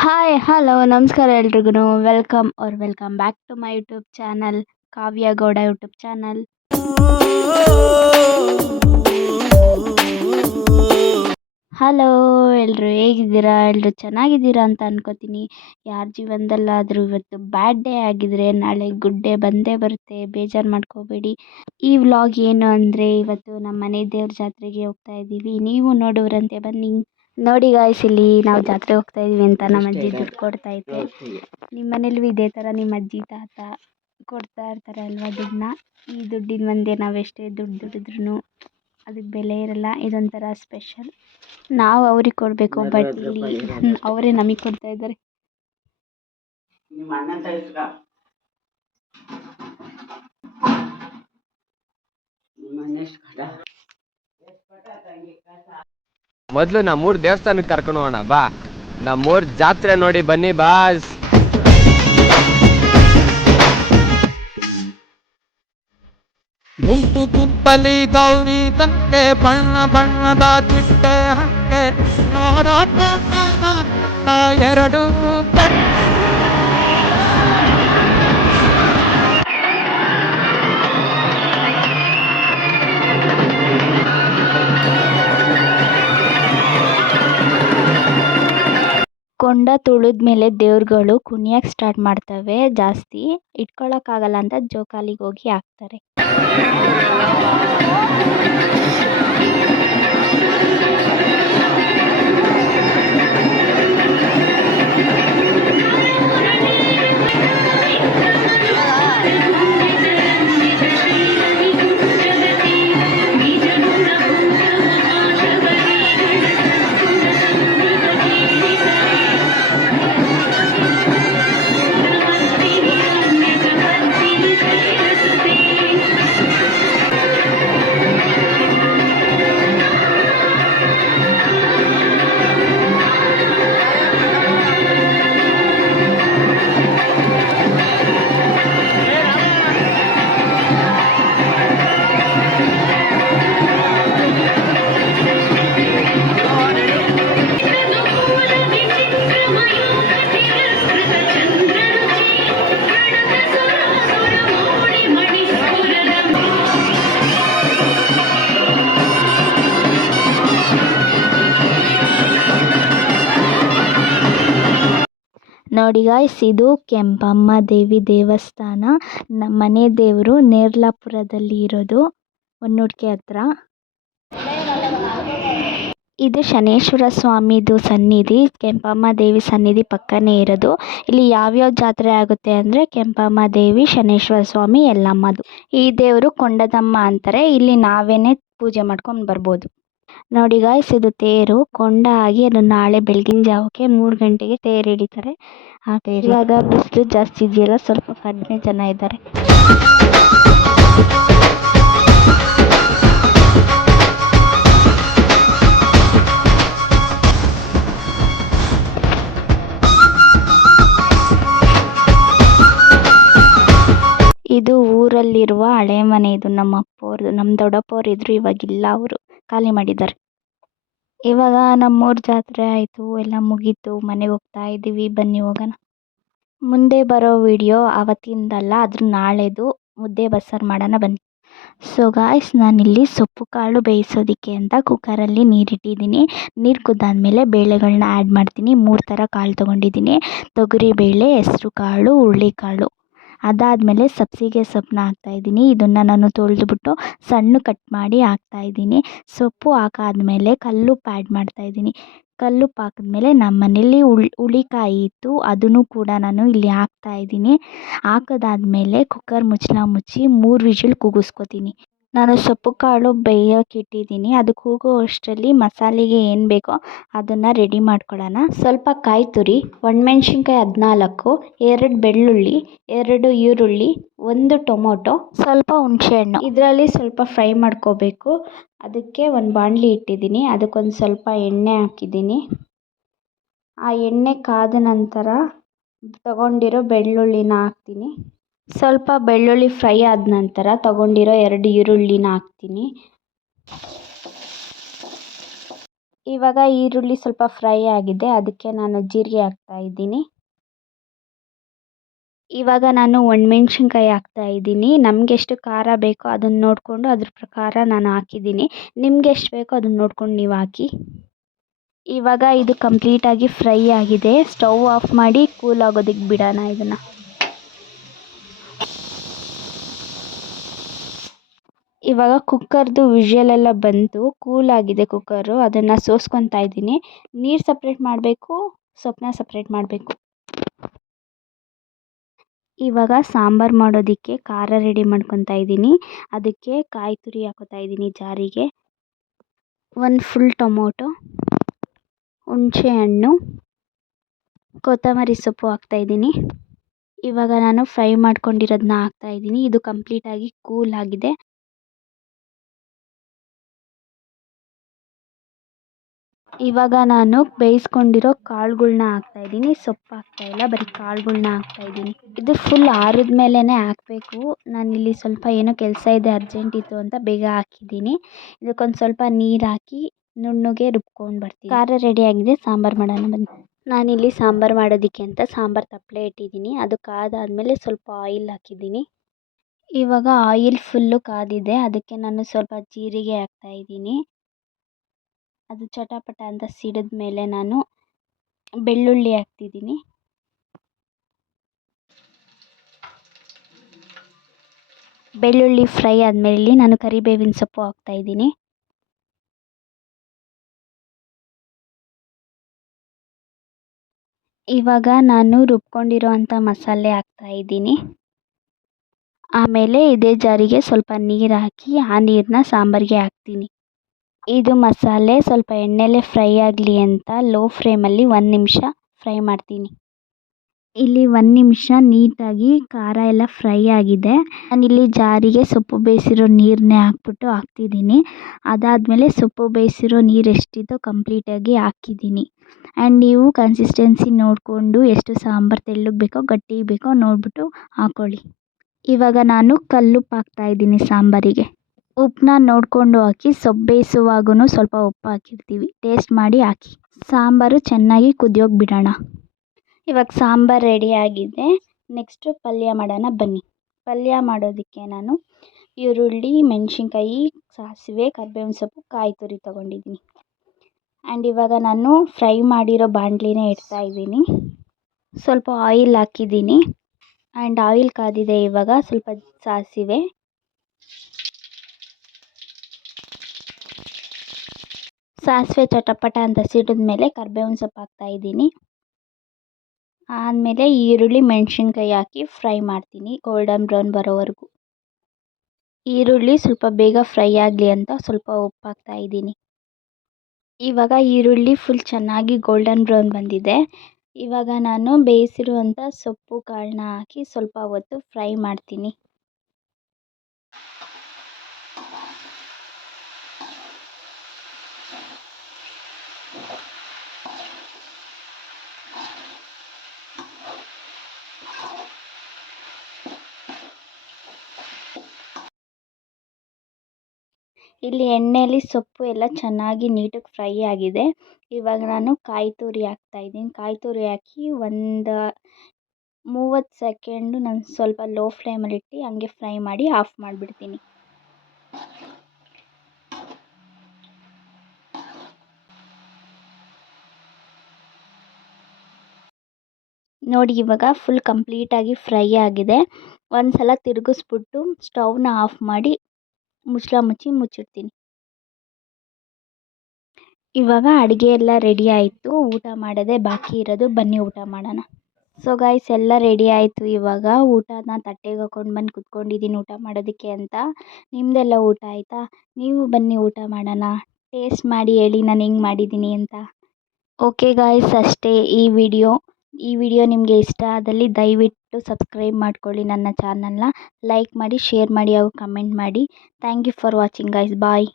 Hi hello ನಮಸ್ಕಾರ ಎಲ್ರಿಗೂ welcome R welcome back to my YouTube channel Kavya Gowda YouTube channel hello ಎಲ್ಲರೂ ಹೇಗಿದ್ದೀರಾ? ಎಲ್ಲರೂ ಚೆನ್ನಾಗಿದ್ದೀರಾ ಅಂತ ಅನ್ಕೋತೀನಿ. ಯಾರ ಜೀವನದಲ್ಲಾದರೂ ಇವತ್ತು ಬ್ಯಾಡ್ ಡೇ ಆಗಿದ್ರೆ ನಾಳೆ ಗುಡ್ ಡೇ ಬಂದೇ ಬರುತ್ತೆ. ಬೇಜಾರು ಮಾಡ್ಕೋಬೇಡಿ. ಈ ವ್ಲಾಗ್ ಏನು ಅಂದರೆ ಇವತ್ತು ನಮ್ಮ ಮನೆ ದೇವ್ರ ಜಾತ್ರೆಗೆ ಹೋಗ್ತಾ ಇದ್ದೀವಿ. ನೀವು ನೋಡೋರಂತೆ ಬನ್ನಿ. ನೋಡಿ ಗಾಯ್ಸ್ ಇಲ್ಲಿ ನಾವು ಜಾತ್ರೆಗೆ ಹೋಗ್ತಾ ಇದೀವಿ ಅಂತ ನಮ್ಮ ಅಜ್ಜಿ ದುಡ್ಡು ಕೊಡ್ತಾ ಐತೆ ನಿಮ್ಮ ಮನೇಲೂ ಇದೇ ಥರ ನಿಮ್ಮ ಅಜ್ಜಿ ತಾತ ಕೊಡ್ತಾ ಇರ್ತಾರೆ ಅಲ್ವಾ ದುಡ್ಡನ್ನ? ಈ ದುಡ್ಡಿನ ಮುಂದೆ ನಾವು ಎಷ್ಟೇ ದುಡ್ಡು ದುಡಿದ್ರೂ ಅದಕ್ಕೆ ಬೆಲೆ ಇರಲ್ಲ ಇದೊಂಥರ ಸ್ಪೆಷಲ್ ನಾವು ಅವ್ರಿಗೆ ಕೊಡಬೇಕು ಬಟ್ ಇಲ್ಲಿ ಅವರೇ ನಮಗೆ ಕೊಡ್ತಾ ಇದ್ದಾರೆ ನಿಮ್ಮ ಅಣ್ಣ ತರಿಸ್ಕ ನಿಮ್ಮ ಅಣ್ಣ ಎಷ್ಟು ಕಟ ಎಷ್ಟು ಕಟ ತಂಗಿ ಕಸ ಮೊದಲು ನಮ್ಮೂರ್ ದೇವಸ್ಥಾನಕ್ಕೆ ಕರ್ಕೊಂಡು ಹೋಗೋಣ ಬಾ ನಮ್ಮೂರ್ ಜಾತ್ರೆ ನೋಡಿ ಬನ್ನಿ ಬಾಸ್ ಗುಂಪು ಗುಂಪಲಿ ಗೌರಿ ತಕ್ಕೆ ಬಣ್ಣ ಬಣ್ಣದ ಚಿಟ್ಟೆ ಹಕ್ಕೆ ಎರಡು ಕಣ್ಣು ಮೇಲೆ ತುಳಿದ್ಮೇಲೆ ದೇವ್ರುಗಳು ಕುಣಿಯಕ್ಕೆ ಸ್ಟಾರ್ಟ್ ಮಾಡ್ತವೆ. ಜಾಸ್ತಿ ಇಟ್ಕೊಳಕ್ಕಾಗಲ್ಲ ಅಂತ ಜೋಕಾಲಿಗೆ ಹೋಗಿ ಹಾಕ್ತಾರೆ. ನೋಡಿ ಗಾಯ್ಸ್ ಇದು ಕೆಂಪಮ್ಮ ದೇವಿ ದೇವಸ್ಥಾನ. ನಮ್ಮ ಮನೆ ದೇವರು ನೇರ್ಲಾಪುರದಲ್ಲಿ ಇರೋದು ಹೊನ್ನುಡ್ಕೆ ಹತ್ರ. ಇದು ಶನೇಶ್ವರ ಸ್ವಾಮಿದು ಸನ್ನಿಧಿ, ಕೆಂಪಮ್ಮ ದೇವಿ ಸನ್ನಿಧಿ ಪಕ್ಕನೇ ಇರೋದು. ಇಲ್ಲಿ ಯಾವ್ಯಾವ ಜಾತ್ರೆ ಆಗುತ್ತೆ ಅಂದರೆ ಕೆಂಪಮ್ಮ ದೇವಿ, ಶನೇಶ್ವರ ಸ್ವಾಮಿ ಎಲ್ಲಮ್ಮದು ಈ ದೇವರು ಕೊಂಡದಮ್ಮ ಅಂತಾರೆ. ಇಲ್ಲಿ ನಾವೇನೆ ಪೂಜೆ ಮಾಡ್ಕೊಂಡು ಬರ್ಬೋದು. ನೋಡಿ ಗಾಯ್ಸ್ ಇದು ತೇರು. ಕೊಂಡ ಆಗಿ ಅದು ನಾಳೆ ಬೆಳಗಿನ ಜಾವಕ್ಕೆ ಮೂರು ಗಂಟೆಗೆ ತೇರು ಹಿಡಿತಾರೆ. ಆ ತೇರು ಇವಾಗ ಬಿಸಿಲು ಜಾಸ್ತಿ ಇದೆಯಲ್ಲ, ಸ್ವಲ್ಪ ಕಡಿಮೆ ಜನ ಇದ್ದಾರೆ. ಇದು ಊರಲ್ಲಿರುವ ಹಳೆ ಮನೆ. ಇದು ನಮ್ಮ ಅಪ್ಪವ್ರದ್ದು ನಮ್ಮ ದೊಡ್ಡಪ್ಪವ್ರು ಇದ್ರು, ಇವಾಗಿಲ್ಲ ಅವರು. ಖಾಲಿ ಮಾಡಿದ್ದಾರೆ. ಇವಾಗ ನಮ್ಮೂರ ಜಾತ್ರೆ ಆಯಿತು, ಎಲ್ಲ ಮುಗೀತು, ಮನೆಗೆ ಹೋಗ್ತಾ ಇದ್ದೀವಿ, ಬನ್ನಿ ಹೋಗೋಣ. ಮುಂದೆ ಬರೋ ವಿಡಿಯೋ ಅವತ್ತಿಂದಲ್ಲ ಅದ್ರ ನಾಳೆದು ಮುದ್ದೆ ಬಸ್ಸಾರು ಮಾಡೋಣ ಬನ್ನಿ. ಸೊ ಗಾಯ್ಸ್ ನಾನಿಲ್ಲಿ ಸೊಪ್ಪು ಕಾಳು ಬೇಯಿಸೋದಕ್ಕೆ ಅಂತ ಕುಕ್ಕರಲ್ಲಿ ನೀರಿಟ್ಟಿದ್ದೀನಿ. ನೀರು ಕುದ್ದಾದ್ಮೇಲೆ ಬೇಳೆಗಳನ್ನ ಆ್ಯಡ್ ಮಾಡ್ತೀನಿ. ಮೂರು ಥರ ಕಾಳು ತೊಗೊಂಡಿದ್ದೀನಿ. ತೊಗರಿಬೇಳೆ ಹೆಸ್ರು ಕಾಳು ಹುರುಳಿಕಾಳು. ಅದಾದಮೇಲೆ ಸಬ್ಬಸಿಗೆ ಸೊಪ್ಪನ್ನ ಹಾಕ್ತಾಯಿದ್ದೀನಿ ಇದನ್ನು ನಾನು ತೊಳೆದ್ಬಿಟ್ಟು ಸಣ್ಣ ಕಟ್ ಮಾಡಿ ಹಾಕ್ತಾಯಿದ್ದೀನಿ ಸೊಪ್ಪು ಹಾಕಾದ್ಮೇಲೆ ಕಲ್ಲುಪ್ಪು ಆ್ಯಡ್ ಮಾಡ್ತಾಯಿದ್ದೀನಿ ಕಲ್ಲುಪ್ಪು ಹಾಕಿದ್ಮೇಲೆ ನಮ್ಮ ಮನೇಲಿ ಹುಳ್ ಹುಳಿಕಾಯಿ ಇತ್ತು. ಅದನ್ನು ಕೂಡ ನಾನು ಇಲ್ಲಿ ಹಾಕ್ತಾಯಿದ್ದೀನಿ ಹಾಕೋದಾದ್ಮೇಲೆ ಕುಕ್ಕರ್ ಮುಚ್ಚಳ ಮುಚ್ಚಿ ಮೂರು ವಿಶಿಲ್ ಕೂಗಿಸ್ಕೊತೀನಿ ನಾನು ಸೊಪ್ಪು ಕಾಳು ಬೇಯೋಕೆ ಇಟ್ಟಿದ್ದೀನಿ ಅದು ಕೂಗೋ ಅಷ್ಟರಲ್ಲಿ ಮಸಾಲೆಗೆ ಏನು ಬೇಕೋ ಅದನ್ನು ರೆಡಿ ಮಾಡ್ಕೊಳ್ಳೋಣ. ಸ್ವಲ್ಪ ಕಾಯಿ ತುರಿ, ಒಣಮೆಣ್ಸಿನ್ಕಾಯಿ ಹದಿನಾಲ್ಕು, ಎರಡು ಬೆಳ್ಳುಳ್ಳಿ, ಎರಡು ಈರುಳ್ಳಿ, ಒಂದು ಟೊಮೊಟೊ, ಸ್ವಲ್ಪ ಹುಣಸೆಹಣ್ಣು ಇದರಲ್ಲಿ ಸ್ವಲ್ಪ ಫ್ರೈ ಮಾಡ್ಕೋಬೇಕು. ಅದಕ್ಕೆ ಒಂದು ಬಾಣಲಿ ಇಟ್ಟಿದ್ದೀನಿ. ಅದಕ್ಕೊಂದು ಸ್ವಲ್ಪ ಎಣ್ಣೆ ಹಾಕಿದ್ದೀನಿ. ಆ ಎಣ್ಣೆ ಕಾದ ನಂತರ ತಗೊಂಡಿರೋ ಬೆಳ್ಳುಳ್ಳಿನ ಹಾಕ್ತೀನಿ. ಸ್ವಲ್ಪ ಬೆಳ್ಳುಳ್ಳಿ ಫ್ರೈ ಆದ ನಂತರ ತಗೊಂಡಿರೋ ಎರಡು ಈರುಳ್ಳಿನ ಹಾಕ್ತೀನಿ. ಇವಾಗ ಈರುಳ್ಳಿ ಸ್ವಲ್ಪ ಫ್ರೈ ಆಗಿದೆ, ಅದಕ್ಕೆ ನಾನು ಜೀರಿಗೆ ಹಾಕ್ತಾ ಇದ್ದೀನಿ. ಇವಾಗ ನಾನು ಒಣಮೆಣ್ಸಿನ್ಕಾಯಿ ಹಾಕ್ತಾ ಇದ್ದೀನಿ. ನಮ್ಗೆ ಎಷ್ಟು ಖಾರ ಬೇಕೋ ಅದನ್ನು ನೋಡಿಕೊಂಡು ಅದ್ರ ಪ್ರಕಾರ ನಾನು ಹಾಕಿದ್ದೀನಿ. ನಿಮ್ಗೆ ಎಷ್ಟು ಬೇಕೋ ಅದನ್ನು ನೋಡ್ಕೊಂಡು ನೀವು ಹಾಕಿ. ಇವಾಗ ಇದು ಕಂಪ್ಲೀಟಾಗಿ ಫ್ರೈ ಆಗಿದೆ. ಸ್ಟವ್ ಆಫ್ ಮಾಡಿ ಕೂಲ್ ಆಗೋದಕ್ಕೆ ಬಿಡೋಣ ಇದನ್ನು. ಇವಾಗ ಕುಕ್ಕರ್ದು ಎಲ್ಲ ಬಂತು ಕೂಲ್ ಆಗಿದೆ ಕುಕ್ಕರು ಅದನ್ನು ಸೋಸ್ಕೊತಾ ಇದ್ದೀನಿ. ನೀರು ಸಪ್ರೇಟ್ ಮಾಡಬೇಕು ಸೊಪ್ಪನ್ನ ಸಪ್ರೇಟ್ ಮಾಡಬೇಕು. ಇವಾಗ ಸಾಂಬಾರು ಮಾಡೋದಕ್ಕೆ ಖಾರ ರೆಡಿ ಮಾಡ್ಕೊತಾ ಇದ್ದೀನಿ. ಅದಕ್ಕೆ ಕಾಯಿ ತುರಿ ಹಾಕೋತಾ ಇದ್ದೀನಿ ಜಾರಿಗೆ. ಒಂದು ಫುಲ್ ಟೊಮೊಟೊ ಹುಣಸೆ ಹಣ್ಣು, ಕೊತ್ತಂಬರಿ ಸೊಪ್ಪು ಹಾಕ್ತಾಯಿದ್ದೀನಿ ಇವಾಗ ನಾನು ಫ್ರೈ ಮಾಡ್ಕೊಂಡಿರೋದನ್ನ ಹಾಕ್ತಾಯಿದ್ದೀನಿ ಇದು ಕಂಪ್ಲೀಟಾಗಿ ಕೂಲ್ ಆಗಿದೆ. ಇವಾಗ ನಾನು ಬೇಯಿಸ್ಕೊಂಡಿರೋ ಕಾಳುಗಳ್ನ ಹಾಕ್ತಾಯಿದ್ದೀನಿ ಸೊಪ್ಪು ಹಾಕ್ತಾಯಿಲ್ಲ ಬರೀ ಕಾಳುಗಳ್ನ ಹಾಕ್ತಾಯಿದ್ದೀನಿ ಇದು ಫುಲ್ ಆರಿದ ಮೇಲೇ ಹಾಕಬೇಕು. ನಾನಿಲ್ಲಿ ಸ್ವಲ್ಪ ಏನೋ ಕೆಲಸ ಇದೆ ಅರ್ಜೆಂಟ್ ಇತ್ತು ಅಂತ ಬೇಗ ಹಾಕಿದ್ದೀನಿ. ಇದಕ್ಕೊಂದು ಸ್ವಲ್ಪ ನೀರು ಹಾಕಿ ನುಣ್ಣಗೆ ರುಬ್ಕೊಂಡು ಬರ್ತೀನಿ. ಖಾರ ರೆಡಿಯಾಗಿದೆ ಸಾಂಬಾರು ಮಾಡೋಣ ಬನ್ನಿ. ನಾನಿಲ್ಲಿ ಸಾಂಬಾರು ಮಾಡೋದಕ್ಕೆ ಅಂತ ಸಾಂಬಾರು ತಪ್ಪಲೆ ಇಟ್ಟಿದ್ದೀನಿ. ಅದು ಕಾದಾದಮೇಲೆ ಸ್ವಲ್ಪ ಆಯಿಲ್ ಹಾಕಿದ್ದೀನಿ. ಇವಾಗ ಆಯಿಲ್ ಫುಲ್ಲು ಕಾದಿದೆ. ಅದಕ್ಕೆ ನಾನು ಸ್ವಲ್ಪ ಜೀರಿಗೆ ಹಾಕ್ತಾಯಿದ್ದೀನಿ ಅದು ಚಟಪಟ ಅಂತ ಸಿಡಿದ ಮೇಲೆ ನಾನು ಬೆಳ್ಳುಳ್ಳಿ ಹಾಕ್ತಿದ್ದೀನಿ. ಬೆಳ್ಳುಳ್ಳಿ ಫ್ರೈ ಆದಮೇಲೆ ಇಲ್ಲಿ ನಾನು ಕರಿಬೇವಿನ ಸೊಪ್ಪು ಹಾಕ್ತಾಯಿದ್ದೀನಿ ಇವಾಗ ನಾನು ರುಬ್ಕೊಂಡಿರೋ ಅಂಥ ಮಸಾಲೆ ಹಾಕ್ತಾಯಿದ್ದೀನಿ ಆಮೇಲೆ ಇದೇ ಜಾರಿಗೆ ಸ್ವಲ್ಪ ನೀರು ಹಾಕಿ, ಆ ನೀರನ್ನ ಸಾಂಬಾರಿಗೆ ಹಾಕ್ತೀನಿ. ಇದು ಮಸಾಲೆ, ಸ್ವಲ್ಪ ಎಣ್ಣೆಲೇ ಫ್ರೈ ಆಗಲಿ ಅಂತ ಲೋ ಫ್ಲೇಮಲ್ಲಿ ಒಂದು ನಿಮಿಷ ಫ್ರೈ ಮಾಡ್ತೀನಿ. ಇಲ್ಲಿ ಒಂದು ನಿಮಿಷ ನೀಟಾಗಿ ಖಾರ ಎಲ್ಲ ಫ್ರೈ ಆಗಿದೆ. ಇಲ್ಲಿ ಜಾರಿಗೆ ಸೊಪ್ಪು ಬೇಯಿಸಿರೋ ನೀರನ್ನೇ ಹಾಕ್ಬಿಟ್ಟು ಹಾಕ್ತಿದ್ದೀನಿ. ಅದಾದಮೇಲೆ ಸೊಪ್ಪು ಬೇಯಿಸಿರೋ ನೀರು ಎಷ್ಟಿದೋ ಕಂಪ್ಲೀಟಾಗಿ ಹಾಕಿದ್ದೀನಿ. ಆ್ಯಂಡ್ ನೀವು ಕನ್ಸಿಸ್ಟೆನ್ಸಿ ನೋಡಿಕೊಂಡು ಎಷ್ಟು ಸಾಂಬಾರು ತೆಳ್ಳಗೆ ಬೇಕೋ ಗಟ್ಟಿ ಬೇಕೋ ನೋಡಿಬಿಟ್ಟು ಹಾಕ್ಕೊಳ್ಳಿ ಇವಾಗ ನಾನು ಕಲ್ಲುಪ್ಪು ಹಾಕ್ತಾಯಿದ್ದೀನಿ ಸಾಂಬಾರಿಗೆ. ಉಪ್ಪನ್ನ ನೋಡಿಕೊಂಡು ಹಾಕಿ ಸೊಪ್ಪು ಬೇಯಿಸುವಾಗೂ ಸ್ವಲ್ಪ ಉಪ್ಪು ಹಾಕಿರ್ತೀವಿ. ಟೇಸ್ಟ್ ಮಾಡಿ ಹಾಕಿ. ಸಾಂಬಾರು ಚೆನ್ನಾಗಿ ಕುದಿಯೋಕೆ ಬಿಡೋಣ. ಇವಾಗ ಸಾಂಬಾರು ರೆಡಿಯಾಗಿದೆ ನೆಕ್ಸ್ಟು ಪಲ್ಯ ಮಾಡೋಣ ಬನ್ನಿ. ಪಲ್ಯ ಮಾಡೋದಕ್ಕೆ ನಾನು ಈರುಳ್ಳಿ, ಮೆಣಸಿನ್ಕಾಯಿ, ಸಾಸಿವೆ, ಕರ್ಬೇವಿನ ಸೊಪ್ಪು, ಕಾಯಿ ತುರಿ ತೊಗೊಂಡಿದ್ದೀನಿ. ಆ್ಯಂಡ್ ಇವಾಗ ನಾನು ಫ್ರೈ ಮಾಡಿರೋ ಬಾಣಲಿನೇ ಇಡ್ತಾಯಿದ್ದೀನಿ ಸ್ವಲ್ಪ ಆಯಿಲ್ ಹಾಕಿದ್ದೀನಿ. ಆ್ಯಂಡ್ ಆಯಿಲ್ ಕಾದಿದೆ ಇವಾಗ. ಸ್ವಲ್ಪ ಸಾಸಿವೆ. ಸಾಸಿವೆ ಚಟಪಟ ಅಂತ ಸಿಡಿದ ಮೇಲೆ ಕರ್ಬೇವಿನ ಸೊಪ್ಪು ಹಾಕ್ತಾಯಿದ್ದೀನಿ ಆದಮೇಲೆ ಈರುಳ್ಳಿ, ಮೆಣಸಿನ್ಕಾಯಿ ಹಾಕಿ ಫ್ರೈ ಮಾಡ್ತೀನಿ ಗೋಲ್ಡನ್ ಬ್ರೌನ್ ಬರೋವರೆಗೂ. ಈರುಳ್ಳಿ ಸ್ವಲ್ಪ ಬೇಗ ಫ್ರೈ ಆಗಲಿ ಅಂತ ಸ್ವಲ್ಪ ಉಪ್ಪು ಹಾಕ್ತಾಯಿದ್ದೀನಿ ಇವಾಗ ಈರುಳ್ಳಿ ಫುಲ್ ಚೆನ್ನಾಗಿ ಗೋಲ್ಡನ್ ಬ್ರೌನ್ ಬಂದಿದೆ. ಇವಾಗ ನಾನು ಬೇಯಿಸಿರುವಂಥ ಸೊಪ್ಪು ಕಾಳನ್ನ ಹಾಕಿ ಸ್ವಲ್ಪ ಹೊತ್ತು ಫ್ರೈ ಮಾಡ್ತೀನಿ. ಇಲ್ಲಿ ಎಣ್ಣೆಯಲ್ಲಿ ಸೊಪ್ಪು ಎಲ್ಲ ಚೆನ್ನಾಗಿ ನೀಟಾಗಿ ಫ್ರೈ ಆಗಿದೆ. ಇವಾಗ ನಾನು ಕಾಯಿ ತುರಿ ಹಾಕ್ತಾ ಇದ್ದೀನಿ. ಕಾಯಿ ತುರಿ ಹಾಕಿ ಒಂದು ಮೂವತ್ತು ಸೆಕೆಂಡು ನಾನು ಸ್ವಲ್ಪ ಲೋ ಫ್ಲೇಮಲ್ಲಿಟ್ಟು ಹಂಗೆ ಫ್ರೈ ಮಾಡಿ ಆಫ್ ಮಾಡಿಬಿಡ್ತೀನಿ. ನೋಡಿ ಇವಾಗ ಫುಲ್ ಕಂಪ್ಲೀಟಾಗಿ ಫ್ರೈ ಆಗಿದೆ. ಒಂದು ಸಲ ತಿರುಗಿಸ್ಬಿಟ್ಟು ಸ್ಟವ್ನ ಆಫ್ ಮಾಡಿ ಮುಚ್ಚಳ ಮುಚ್ಚಿ ಮುಚ್ಚಿಡ್ತೀನಿ. ಇವಾಗ ಅಡುಗೆ ಎಲ್ಲ ರೆಡಿ ಆಯಿತು. ಊಟ ಮಾಡೋದೇ ಬಾಕಿ ಇರೋದು ಬನ್ನಿ ಊಟ ಮಾಡೋಣ. ಸೊ ಗಾಯ್ಸ್ ಎಲ್ಲ ರೆಡಿ ಆಯಿತು ಇವಾಗ. ಊಟನ ತಟ್ಟೆಗೆ ಹಾಕೊಂಡು ಬಂದು ಕುತ್ಕೊಂಡಿದ್ದೀನಿ ಊಟ ಮಾಡೋದಕ್ಕೆ ಅಂತ. ನಿಮ್ಮದೆಲ್ಲ ಊಟ ಆಯಿತಾ? ನೀವು ಬನ್ನಿ ಊಟ ಮಾಡೋಣ. ಟೇಸ್ಟ್ ಮಾಡಿ ಹೇಳಿ ನಾನು ಹೆಂಗೆ ಮಾಡಿದ್ದೀನಿ ಅಂತ. ಓಕೆ ಗಾಯ್ಸ್ ಅಷ್ಟೇ ಈ ವಿಡಿಯೋ ಈ ವಿಡಿಯೋ ನಿಮಗೆ ಇಷ್ಟ ಆದಲ್ಲಿ ದಯವಿಟ್ಟು ಸಬ್ಸ್ಕ್ರೈಬ್ ಮಾಡ್ಕೊಳ್ಳಿ ನನ್ನ ಚಾನಲ್ನ ಲೈಕ್ ಮಾಡಿ ಶೇರ್ ಮಾಡಿ ಹಾಗೂ ಕಮೆಂಟ್ ಮಾಡಿ. Thank you for watching guys bye